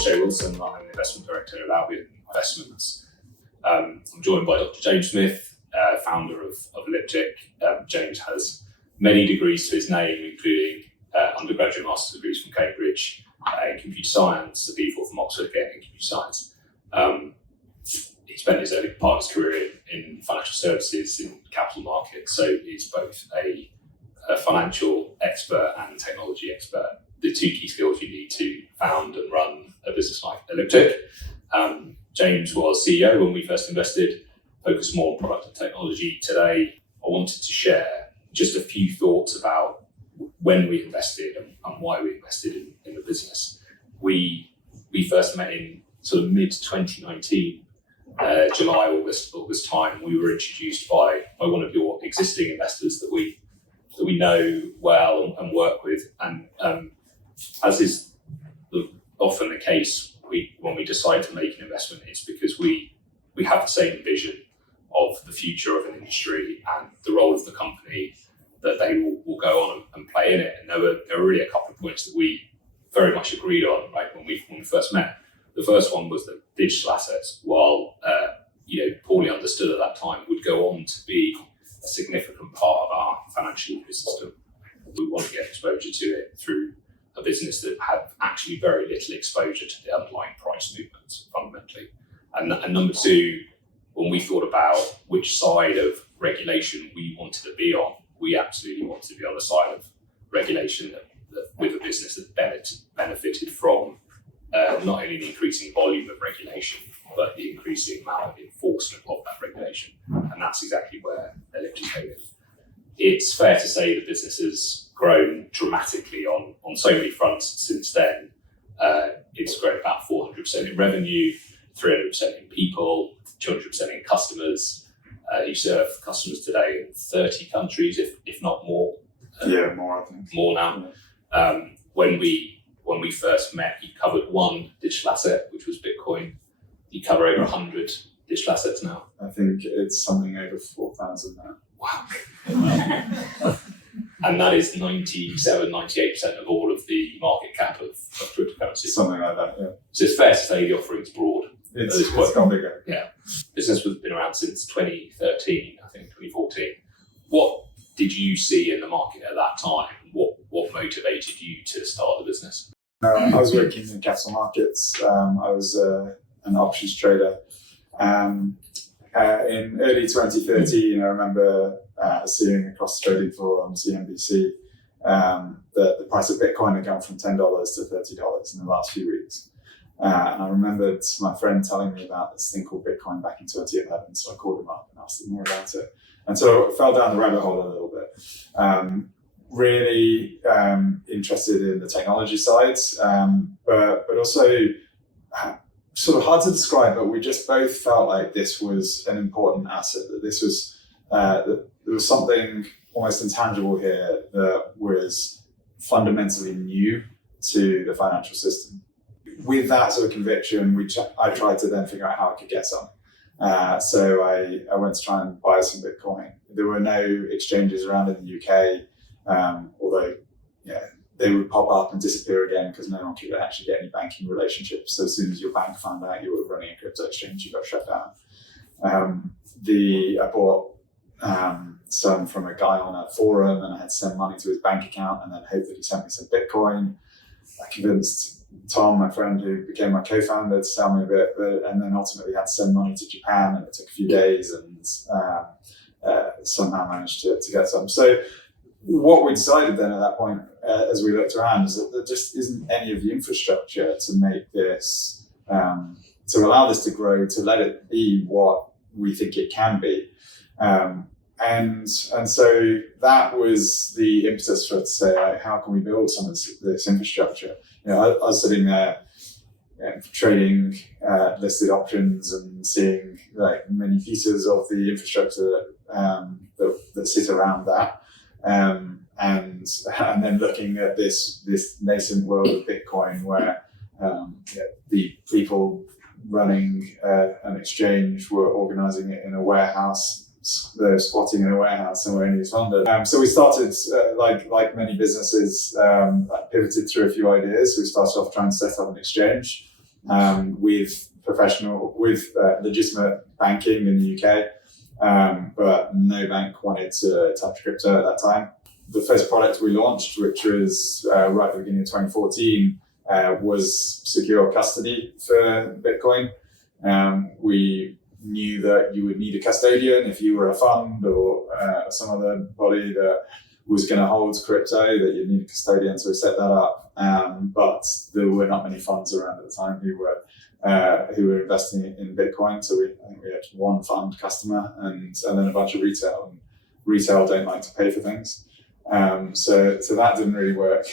Jay Wilson. I'm the investment director at Albion Investments. I'm joined by Dr. James Smith, founder of Elliptic. James has many degrees to his name, including undergraduate master's degrees from Cambridge in computer science, a B4 from Oxford again in computer science. He spent his early part of his career in financial services, in capital markets, so he's both a financial expert and technology expert. The two key skills you need to found and run a business like Elliptic. James was CEO when we first invested, focused more on product and technology. Today, I wanted to share just a few thoughts about when we invested and why we invested in the business. We first met in sort of mid-2019, July, August time. We were introduced by one of your existing investors that we know well and work with. And as is often the case, when we decide to make an investment, it's because we have the same vision of the future of an industry and the role of the company that they will go on and play in it. And there were really a couple of points that we very much agreed on, right, when we first met. The first one was that digital assets, while poorly understood at that time, would go on to be a significant part of our financial ecosystem. We want to get exposure to it through a business that had actually very little exposure to the underlying price movements fundamentally. And number two, when we thought about which side of regulation we wanted to be on, we absolutely wanted to be on the side of regulation that with a business that benefited from not only the increasing volume of regulation, but the increasing amount of enforcement of that regulation. And that's exactly where Elliptic came in. It's fair to say the business has grown dramatically on so many fronts since then. It's grown about 400% in revenue, 300% in people, 200% in customers. You serve customers today in 30 countries, if not more. More, I think. More now. Yeah. When we first met, you covered one digital asset, which was Bitcoin. You cover over 100 digital assets now. I think it's something over 4,000 now. Wow. And that is 97, 98% of all of the market cap of cryptocurrency. Something like that, yeah. So it's fair to say the offering's broad. It's gone bigger. Yeah. Business has been around since 2013, I think, 2014. What did you see in the market at that time? What motivated you to start the business? I was working in capital markets. I was an options trader. In early 2013, I remember seeing across the trading floor on CNBC that the price of Bitcoin had gone from $10 to $30 in the last few weeks. And I remembered my friend telling me about this thing called Bitcoin back in 2011. So I called him up and asked him more about it. And so I fell down the rabbit hole a little bit. Really interested in the technology side, but also sort of hard to describe, but we just both felt like this was an important asset, that this was, that there was something almost intangible here that was fundamentally new to the financial system. With that sort of conviction, I tried to then figure out how I could get some. So I went to try and buy some Bitcoin. There were no exchanges around in the UK, although they would pop up and disappear again because no one could actually get any banking relationships. So as soon as your bank found out you were running a crypto exchange, you got shut down. I bought some from a guy on a forum, and I had to send money to his bank account and then hope that he sent me some Bitcoin. I convinced Tom, my friend who became my co-founder, to sell me a bit, and then ultimately had to send money to Japan, and it took a few days, and somehow managed to get some. So what we decided then at that point, as we looked around, is that there just isn't any of the infrastructure to make this, to allow this to grow, to let it be what we think it can be. And so that was the impetus for us to say, how can we build some of this infrastructure? I was sitting there trading listed options and seeing like many pieces of the infrastructure that sit around that, and then looking at this nascent world of Bitcoin, where the people running an exchange were organizing it in a warehouse. They're squatting in a warehouse somewhere in East London. So we started, like many businesses, pivoted through a few ideas. We started off trying to set up an exchange. with legitimate banking in the UK, but no bank wanted to touch crypto at that time. The first product we launched, which was right at the beginning of 2014, was secure custody for Bitcoin. We knew that you would need a custodian if you were a fund or some other body that was going to hold crypto, that you'd need a custodian to set that up. But there were not many funds around at the time who were investing in Bitcoin. So I think we had one fund customer and then a bunch of retail. And retail don't like to pay for things. So that didn't really work.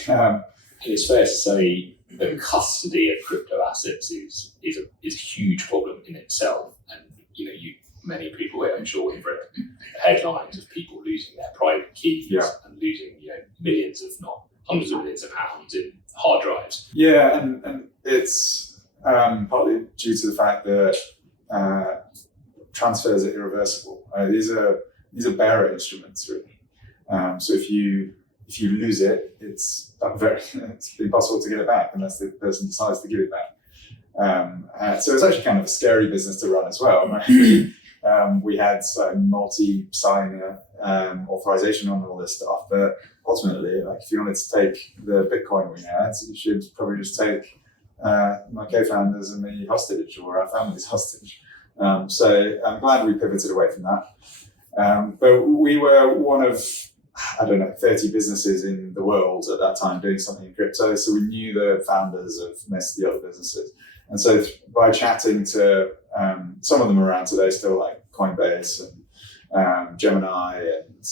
It's fair to say the custody of crypto assets is a huge problem in itself. And many people, I'm sure, have read headlines of people losing their private keys and losing millions, if not hundreds of millions of pounds in hard drives. Yeah, and it's partly due to the fact that transfers are irreversible. These are bearer instruments, really. So if you lose it, it's impossible to get it back unless the person decides to give it back. So it's actually kind of a scary business to run as well. We had multi-signer authorization on all this stuff, but ultimately, if you wanted to take the Bitcoin we had, you should probably just take my co-founders and me hostage, or our families hostage. So I'm glad we pivoted away from that. But we were one of 30 businesses in the world at that time doing something in crypto. So we knew the founders of most of the other businesses. And so by chatting to some of them around today, still like Coinbase and Gemini and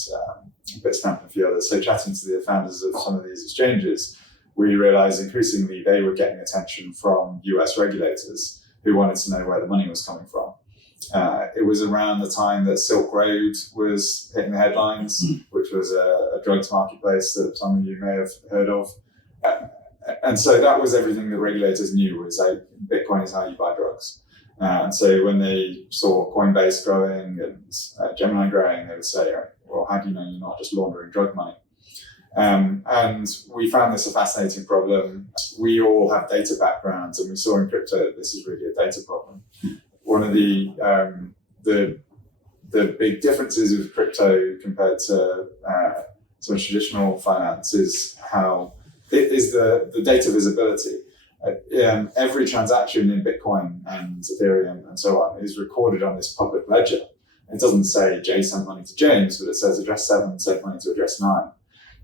Bitstamp and a few others. So chatting to the founders of some of these exchanges, we realized increasingly they were getting attention from US regulators who wanted to know where the money was coming from. It was around the time that Silk Road was hitting the headlines, which was a drugs marketplace that some of you may have heard of. And so that was everything the regulators knew, was Bitcoin is how you buy drugs. And so when they saw Coinbase growing and Gemini growing, they would say, well, how do you know you're not just laundering drug money? And we found this a fascinating problem. We all have data backgrounds, and we saw in crypto that this is really a data problem. One of the big differences with crypto compared to some traditional finance is how it is the data visibility. Every transaction in Bitcoin and Ethereum and so on is recorded on this public ledger. It doesn't say Jay sent money to James, but it says address 7 sent money to address 9.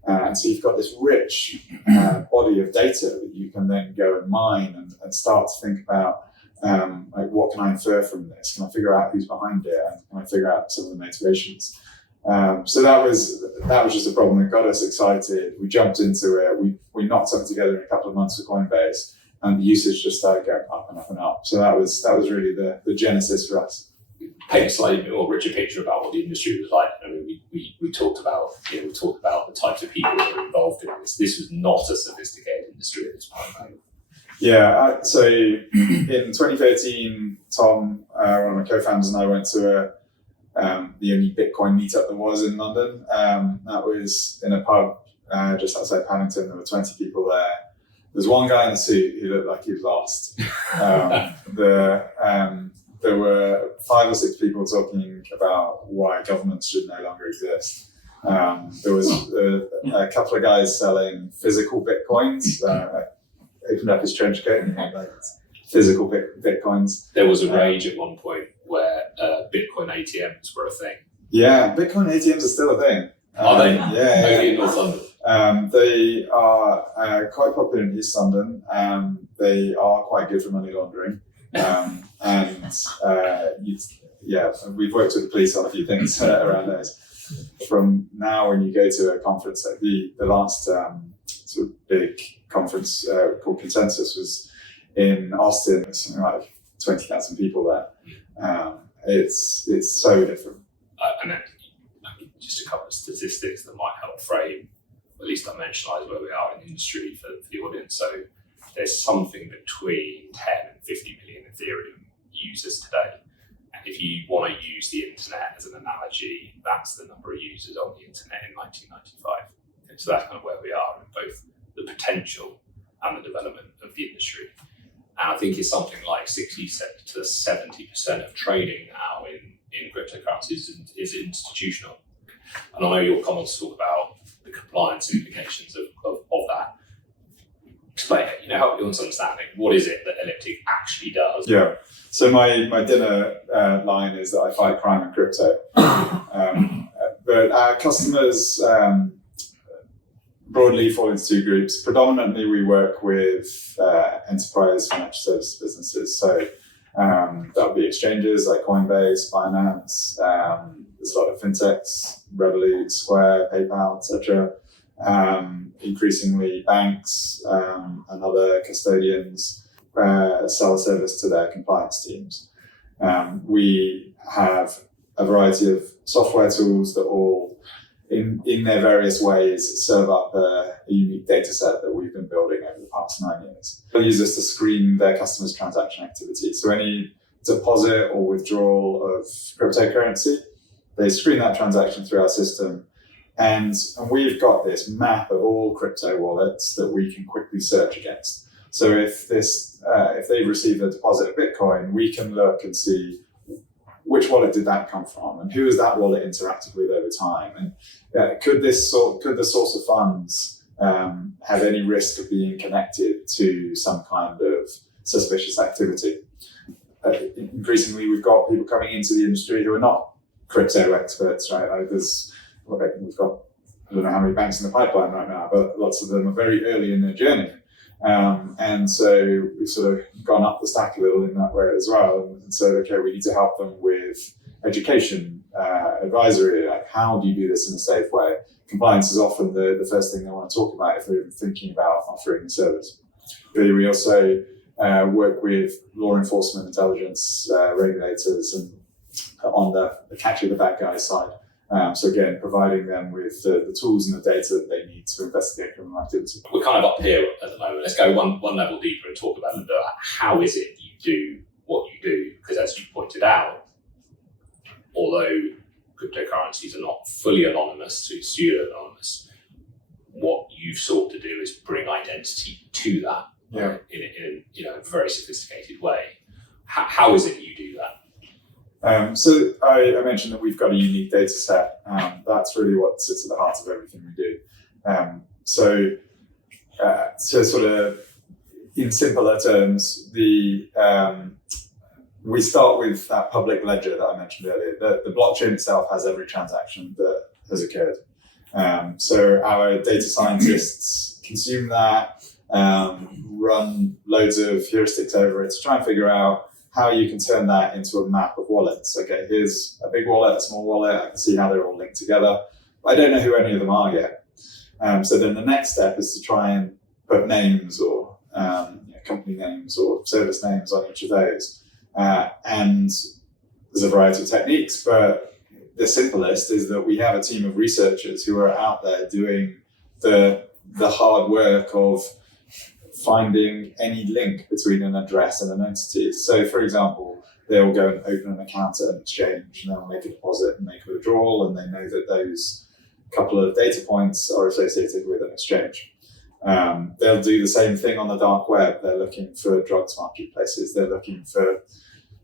And so you've got this rich body of data that you can then go and mine and start to think about what can I infer from this? Can I figure out who's behind it? And can I figure out some of the motivations? So that was just a problem that got us excited. We jumped into it. We knocked something together in a couple of months with Coinbase, and the usage just started going up and up and up. So that was really the genesis for us. Paint a slightly more richer picture about what the industry was like. I mean, we talked about the types of people that were involved in this. This was not a sophisticated industry at this point, right? Yeah. So in 2013, Tom, one of my co-founders, and I went to the only Bitcoin meetup there was in London. That was in a pub just outside Paddington. There were 20 people there. There's one guy in a suit who looked like he was lost. There were 5 or 6 people talking about why governments should no longer exist. There was a couple of guys selling physical Bitcoins. Opened up his trench coat and he had physical Bitcoins. There was a rage at one point where Bitcoin ATMs were a thing. Yeah, Bitcoin ATMs are still a thing. Are they? Yeah. Only in North London. They are quite popular in East London. They are quite good for money laundering. We've worked with the police on a few things around those. From now, when you go to a conference, like the last sort of big conference called Consensus was in Austin. There's something like 20,000 people there. It's so different. And then, just a couple of statistics that might help frame, at least dimensionalise where we are in the industry for the audience. So there's something between 10 and 50 million Ethereum users today. And if you want to use the internet as an analogy, that's the number of users on the internet in 1995. And so that's kind of where we are in both the potential and the development of the industry. And I think it's something like 60 to 70% of trading now in cryptocurrencies is institutional. And I know your comments talk about the compliance implications of that. Explain it, help me understand what is it that Elliptic actually does? Yeah. So my dinner line is that I fight crime in crypto. But our customers broadly fall into two groups. Predominantly, we work with enterprise financial services businesses. So that'll be exchanges like Coinbase, Binance. There's a lot of fintechs, Revolut, Square, PayPal, etc. Increasingly, banks and other custodians sell a service to their compliance teams. We have a variety of software tools that all, in their various ways, serve up a unique data set that we've been building over the past 9 years. They use us to screen their customers' transaction activity. So any deposit or withdrawal of cryptocurrency, they screen that transaction through our system. And we've got this map of all crypto wallets that we can quickly search against. So if they've received a deposit of Bitcoin, we can look and see which wallet did that come from, and who has that wallet interacted with over time, and could the source of funds have any risk of being connected to some kind of suspicious activity. Increasingly, we've got people coming into the industry who are not crypto experts, right? We've got, I don't know how many banks in the pipeline right now, but lots of them are very early in their journey. And so we've sort of gone up the stack a little in that way as well, and said, okay, we need to help them with education, advisory, like how do you do this in a safe way? Compliance is often the first thing they want to talk about if they're thinking about offering a service. We also work with law enforcement, intelligence, regulators, and on the catching the bad guys side. So again, providing them with the tools and the data that they need to investigate criminal activity. We're kind of up here at the moment. Let's go one level deeper and talk about how is it you do what you do? Because as you pointed out, although cryptocurrencies are not fully anonymous to pseudo-anonymous, what you've sought to do is bring identity to that in a very sophisticated way. How is it you do that? So I mentioned that we've got a unique data set. That's really what sits at the heart of everything we do. So sort of in simpler terms, we start with that public ledger that I mentioned earlier. The blockchain itself has every transaction that has occurred. So our data scientists consume that, run loads of heuristics over it to try and figure out how you can turn that into a map of wallets. Okay, here's a big wallet, a small wallet. I can see how they're all linked together. But I don't know who any of them are yet. So then the next step is to try and put names or company names or service names on each of those. And there's a variety of techniques, but the simplest is that we have a team of researchers who are out there doing the hard work of finding any link between an address and an entity. So, for example, they'll go and open an account at an exchange, and they'll make a deposit and make a withdrawal, and they know that those couple of data points are associated with an exchange. They'll do the same thing on the dark web. They're looking for drugs marketplaces. They're looking for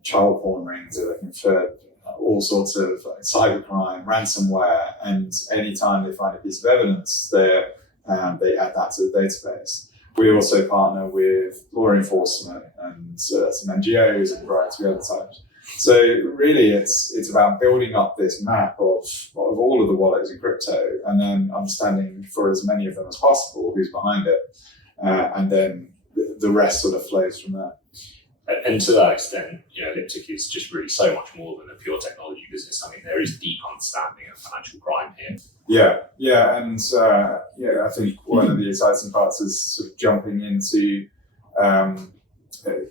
child porn rings. They're looking for all sorts of cybercrime, ransomware, and anytime they find a piece of evidence, they add that to the database. We also partner with law enforcement and some NGOs and a variety of other types. So really, it's about building up this map of all of the wallets in crypto, and then understanding for as many of them as possible who's behind it, and then the rest sort of flows from there. And to that extent, Elliptic is just really so much more than a pure technology business. I mean, there is deep understanding of financial crime here. Yeah, and I think one of the exciting parts is sort of jumping into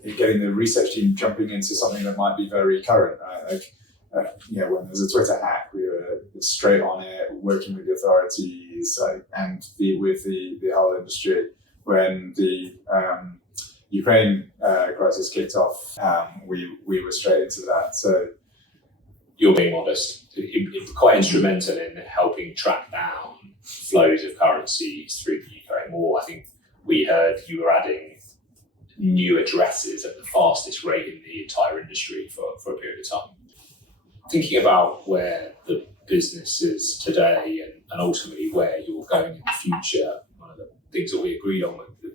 getting the research team jumping into something that might be very current. Right? When there's a Twitter hack, we were straight on it, working with the authorities and with the whole industry. When the Ukraine crisis kicked off, we were straight into that. So you're being modest. It's quite instrumental in helping track down flows of currencies through the Ukraine war. I think we heard you were adding new addresses at the fastest rate in the entire industry for a period of time. Thinking about where the business is today and ultimately where you're going in the future, one of the things that we agreed on was that,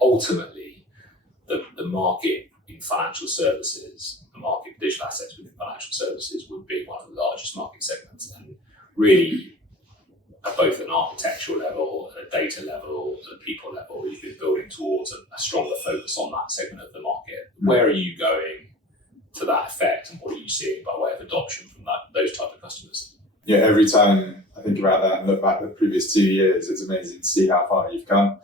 ultimately the market in financial services, the market for digital assets within financial services would be one of the largest market segments, and really at both an architectural level, a data level, a people level, you've been building towards a stronger focus on that segment of the market. Where are you going to that effect, and what are you seeing by way of adoption from those type of customers? Yeah, every time I think about that and look back at the previous 2 years, it's amazing to see how far you've come.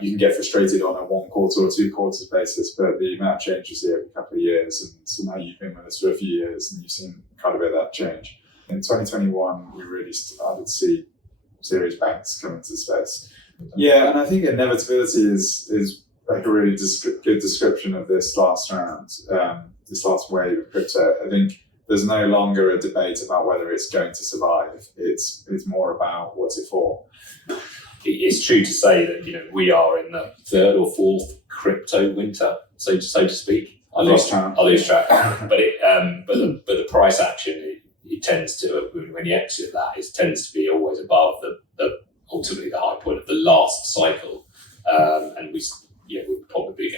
You can get frustrated on a 1 quarter or 2 quarters basis, but the amount of change you see every couple of years, and so now you've been with us for a few years and you've seen quite a bit of that change. In 2021, we really started to see serious banks come into the space. Yeah, and I think inevitability is like a really good description of this last round, this last wave of crypto. I think there's no longer a debate about whether it's going to survive. It's more about what's it for. It's true to say that we are in the 3rd or 4th crypto winter, so to speak. I lose track. But the price action, it tends to, when you exit that, it tends to be always above the ultimately the high point of the last cycle, and we're probably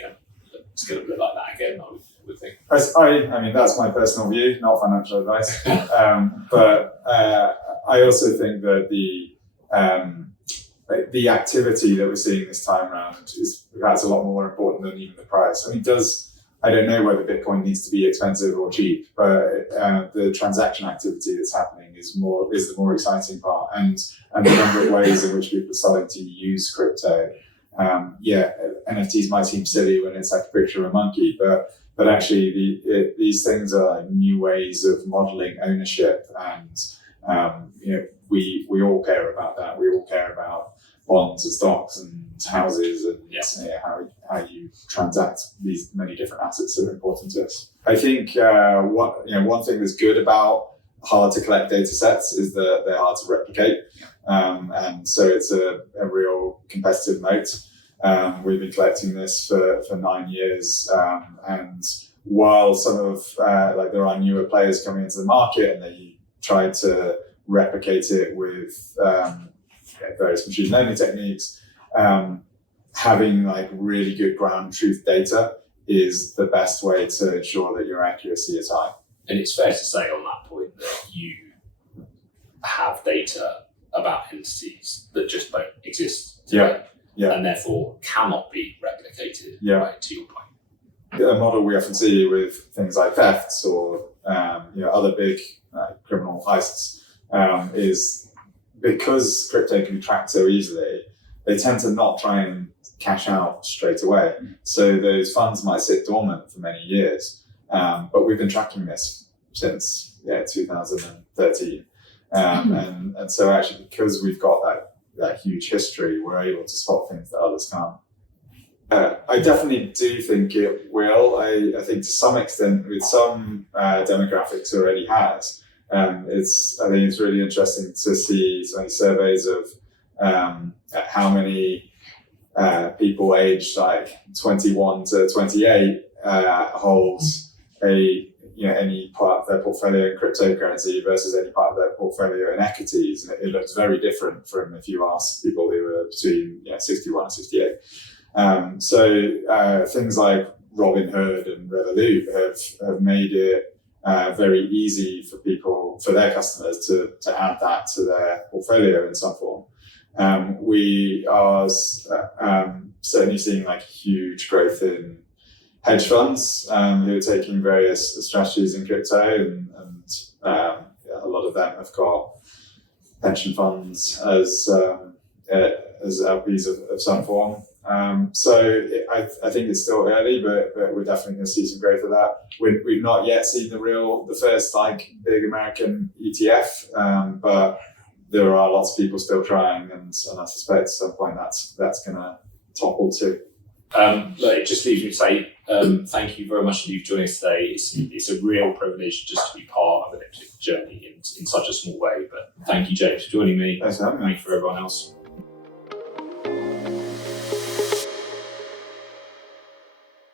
it's going to look like that again. I would think. I mean, that's my personal view, not financial advice. But I also think that the activity that we're seeing this time around is perhaps a lot more important than even the price. I mean, I don't know whether Bitcoin needs to be expensive or cheap, but the transaction activity that's happening is the more exciting part, and the number of ways in which people are starting to use crypto. NFTs might seem silly when it's like a picture of a monkey, but actually these things are like new ways of modeling ownership, and we all care about that. We all care about bonds and stocks and houses and how you transact these many different assets that are important to us. I think one thing that's good about hard to collect data sets is that they're hard to replicate, and so it's a real competitive moat. We've been collecting this for 9 years, and while some of there are newer players coming into the market and they try to replicate it with various machine learning techniques, having like really good ground truth data is the best way to ensure that your accuracy is high. And it's fair to say on that point that you have data about entities that just don't exist today, and therefore cannot be replicated, right, to your point. A model we often see with things like thefts or other big criminal heists is because crypto can be tracked so easily, they tend to not try and cash out straight away. So those funds might sit dormant for many years, but we've been tracking this since 2013, and so actually because we've got that huge history, we're able to spot things that others can't. I definitely do think it will. I think to some extent with some demographics already has. I think it's really interesting to see so many surveys of how many people aged like 21 to 28 holds any part of their portfolio in cryptocurrency versus any part of their portfolio in equities. And it looks very different from if you ask people who are between 61 and 68. So things like Robinhood and Revolut have made it very easy for their customers to add that to their portfolio in some form. We are certainly seeing like huge growth in hedge funds who are taking various strategies in crypto, and a lot of them have got pension funds as LPs of some form. I think it's still early, but we're definitely going to see some growth of that. We've not yet seen the first like big American ETF, but there are lots of people still trying, and I suspect at some point that's going to topple too. It just leaves me to say thank you very much indeed for joining us today. It's a real privilege just to be part of an Elliptic journey in such a small way. But thank you, James, for joining me. Thanks for having me. Thank you for everyone else.